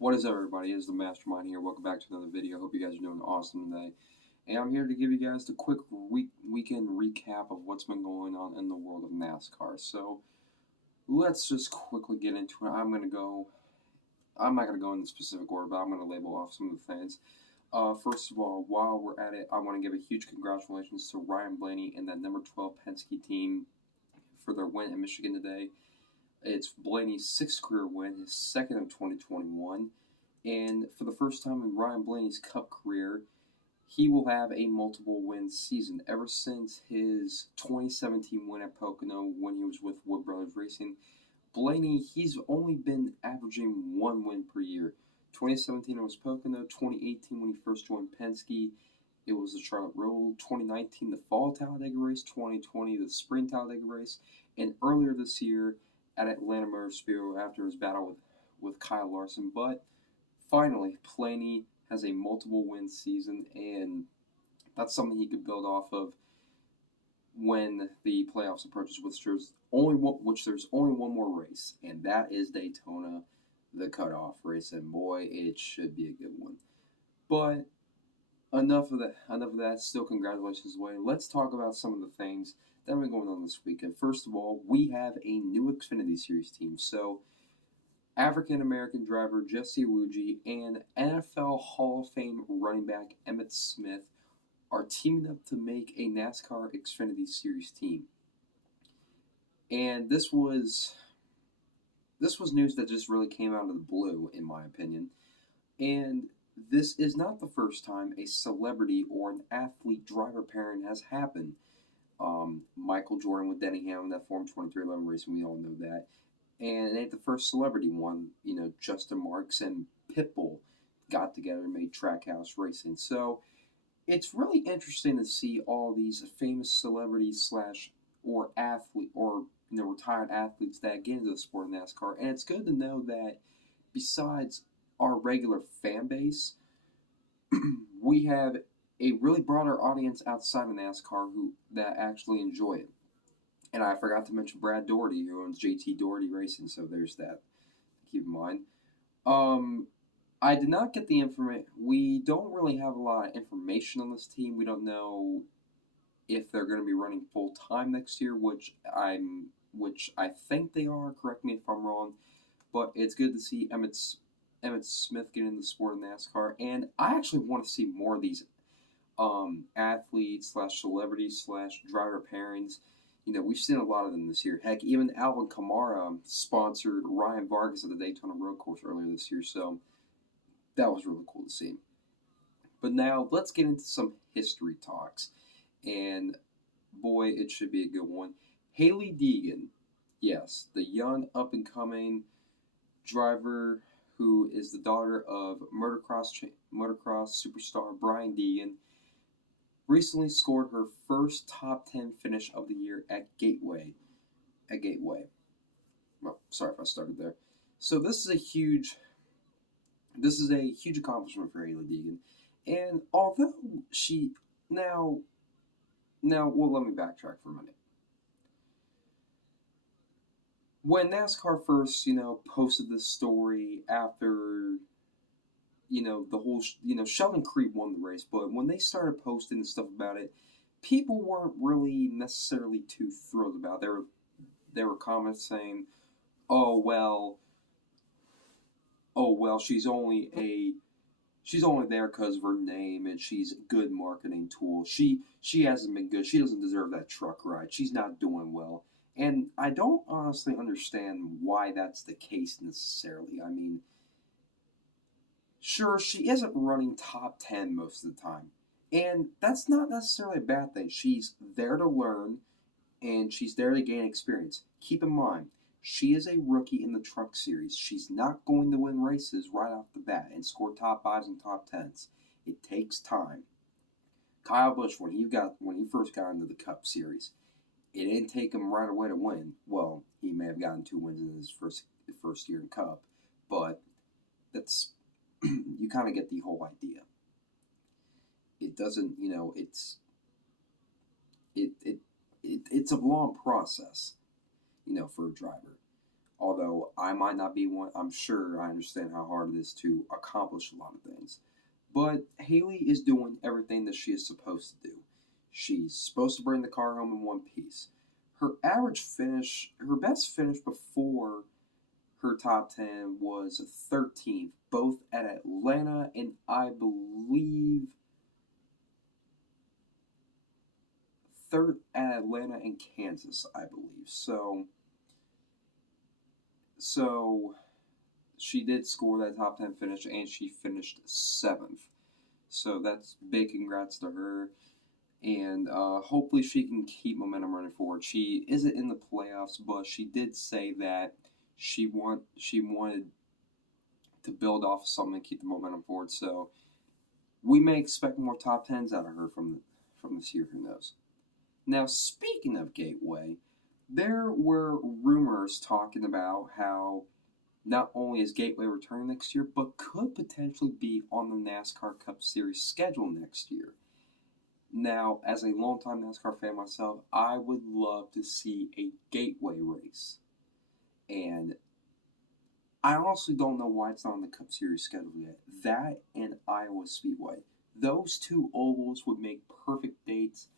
What is up, everybody? It's the Mastermind here. Welcome back to another video. Hope you guys are doing awesome today. And I'm here to give you guys the quick weekend recap of what's been going on in the world of NASCAR. So let's just quickly get into it. I'm not gonna go in the specific order, but I'm gonna label off some of the things. First of all, while we're at it, I want to give a huge congratulations to Ryan Blaney and that number 12 Penske team for their win in Michigan today. It's Blaney's sixth career win, his second of 2021. And for the first time in Ryan Blaney's Cup career, he will have a multiple win season. Ever since his 2017 win at Pocono when he was with Wood Brothers Racing, Blaney, he's only been averaging one win per year. 2017 it was Pocono, 2018 when he first joined Penske, it was the Charlotte Roval, 2019 the Fall Talladega race, 2020 the Spring Talladega race, and earlier this year at Atlanta Motor Speedway after his battle with Kyle Larson. But finally, Blaney has a multiple win season, and that's something he could build off of when the playoffs approaches, which there's only one more race, and that is Daytona, the cutoff race, and boy, it should be a good one. But enough of that. Still, congratulations, Wayne. Let's talk about some of the things that have been going on this weekend. First of all, we have a new Xfinity Series team. So, African American driver Jesse Iwuji and NFL Hall of Fame running back Emmett Smith are teaming up to make a NASCAR Xfinity Series team. And this was news that just really came out of the blue, in my opinion. And this is not the first time a celebrity or an athlete driver pairing has happened. Michael Jordan with Denny Hamlin, that Form 2311 race, and we all know that. And it ain't the first celebrity one. Justin Marks and Pitbull got together and made Trackhouse Racing. So it's really interesting to see all these famous celebrities slash or athlete or retired athletes that get into the sport of NASCAR. And it's good to know that besides our regular fan base, we have a really broader audience outside of NASCAR that actually enjoy it. And I forgot to mention Brad Daugherty, who owns JT Daugherty Racing, so there's that. Keep in mind. I did not get the information. We don't really have a lot of information on this team. We don't know if they're going to be running full time next year, which I think they are. Correct me if I'm wrong, but it's good to see Emmett Smith get into the sport of NASCAR, and I actually want to see more of these athletes slash celebrities slash driver pairings. We've seen a lot of them this year. Heck, even Alvin Kamara sponsored Ryan Vargas at the Daytona Road Course earlier this year, so that was really cool to see. But now let's get into some history talks, and boy, it should be a good one. Hailie Deegan, yes, the young up-and-coming driver who is the daughter of motocross superstar Brian Deegan, recently scored her first top 10 finish of the year at Gateway. Well, sorry if I started there. So this is a huge accomplishment for Hailie Deegan. And although she now well, let me backtrack for a minute. When NASCAR first, posted this story after the whole, Sheldon Creed won the race, but when they started posting the stuff about it, people weren't really necessarily too thrilled about it. There were comments saying, oh well, she's only there because of her name and she's a good marketing tool. She hasn't been good. She doesn't deserve that truck ride. She's not doing well. And I don't honestly understand why that's the case necessarily. I mean, sure, she isn't running top 10 most of the time. And that's not necessarily a bad thing. She's there to learn, and she's there to gain experience. Keep in mind, she is a rookie in the Truck Series. She's not going to win races right off the bat and score top 5s and top 10s. It takes time. Kyle Busch, when he first got into the Cup Series, it didn't take him right away to win. Well, he may have gotten 2 wins in his first year in Cup, but that's you kind of get the whole idea. It doesn't, it's a long process, for a driver. Although I might not be one, I'm sure I understand how hard it is to accomplish a lot of things. But Hailie is doing everything that she is supposed to do. She's supposed to bring the car home in one piece. Her average finish, her best finish before her top 10 was 13th, both at Atlanta and I believe third at Atlanta and Kansas, I believe. So she did score that top 10 finish and she finished 7th. So that's big congrats to her. And hopefully she can keep momentum running forward. She isn't in the playoffs, but she did say that she wanted to build off something and keep the momentum forward. So we may expect more top 10s out of her from this year. Who knows? Now, speaking of Gateway, there were rumors talking about how not only is Gateway returning next year, but could potentially be on the NASCAR Cup Series schedule next year. Now, as a longtime NASCAR fan myself, I would love to see a Gateway race. And I honestly don't know why it's not on the Cup Series schedule yet. That and Iowa Speedway. Those two ovals would make perfect dates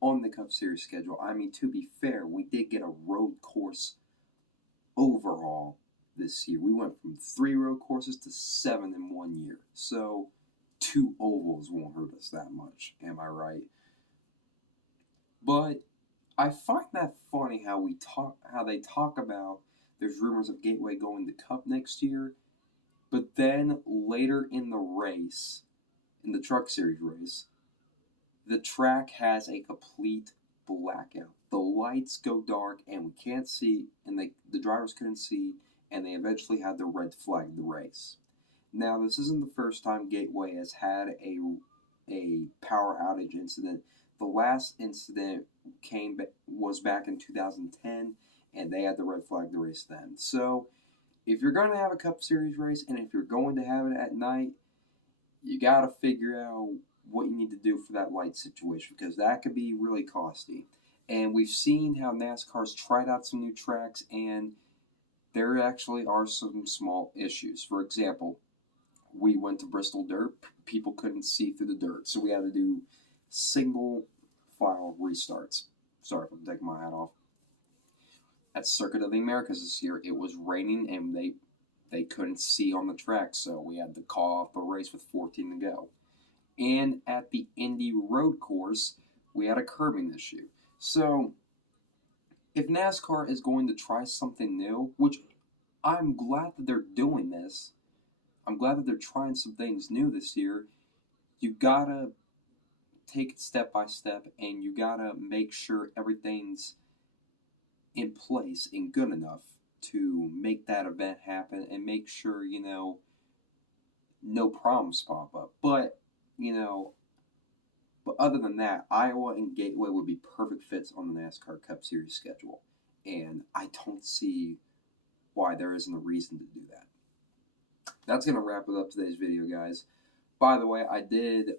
on the Cup Series schedule. I mean, to be fair, we did get a road course overhaul this year. We went from 3 road courses to 7 in 1 year. So 2 ovals won't hurt us that much. Am I right? But I find that funny how they talk about there's rumors of Gateway going to Cup next year, but then later in the race, in the Truck Series race, the track has a complete blackout. The lights go dark and we can't see, and the drivers couldn't see, and they eventually had to red flag the race. Now, this isn't the first time Gateway has had a power outage incident. The last incident was back in 2010, and they had to red flag the race then. So, if you're going to have a Cup Series race, and if you're going to have it at night, you got to figure out what you need to do for that light situation, because that could be really costly. And we've seen how NASCAR's tried out some new tracks, and there actually are some small issues. For example, we went to Bristol Dirt, people couldn't see through the dirt, so we had to do single file restarts. Sorry if I'm taking my hat off. At Circuit of the Americas this year, it was raining and they couldn't see on the track, so we had to call off the race with 14 to go. And at the Indy Road Course, we had a curbing issue. So, if NASCAR is going to try something new, which I'm glad that they're doing this, I'm glad that they're trying some things new this year, you gotta take it step by step and you gotta make sure everything's in place and good enough to make that event happen and make sure, no problems pop up. But other than that, Iowa and Gateway would be perfect fits on the NASCAR Cup Series schedule. And I don't see why there isn't a reason to do that. That's going to wrap it up today's video, guys. By the way, I did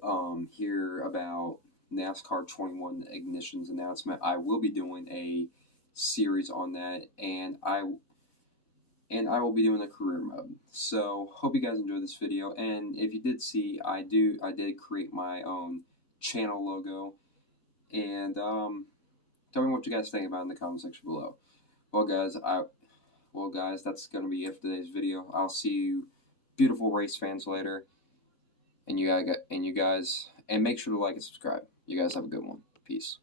hear about NASCAR 21 Ignition's announcement. I will be doing a series on that, and I will be doing a career mode. So, hope you guys enjoyed this video. And if you did see, I did create my own channel logo. And tell me what you guys think about it in the comment section below. Well, guys, that's gonna be it for today's video. I'll see you, beautiful race fans, later. And you guys, and make sure to like and subscribe. You guys have a good one. Peace.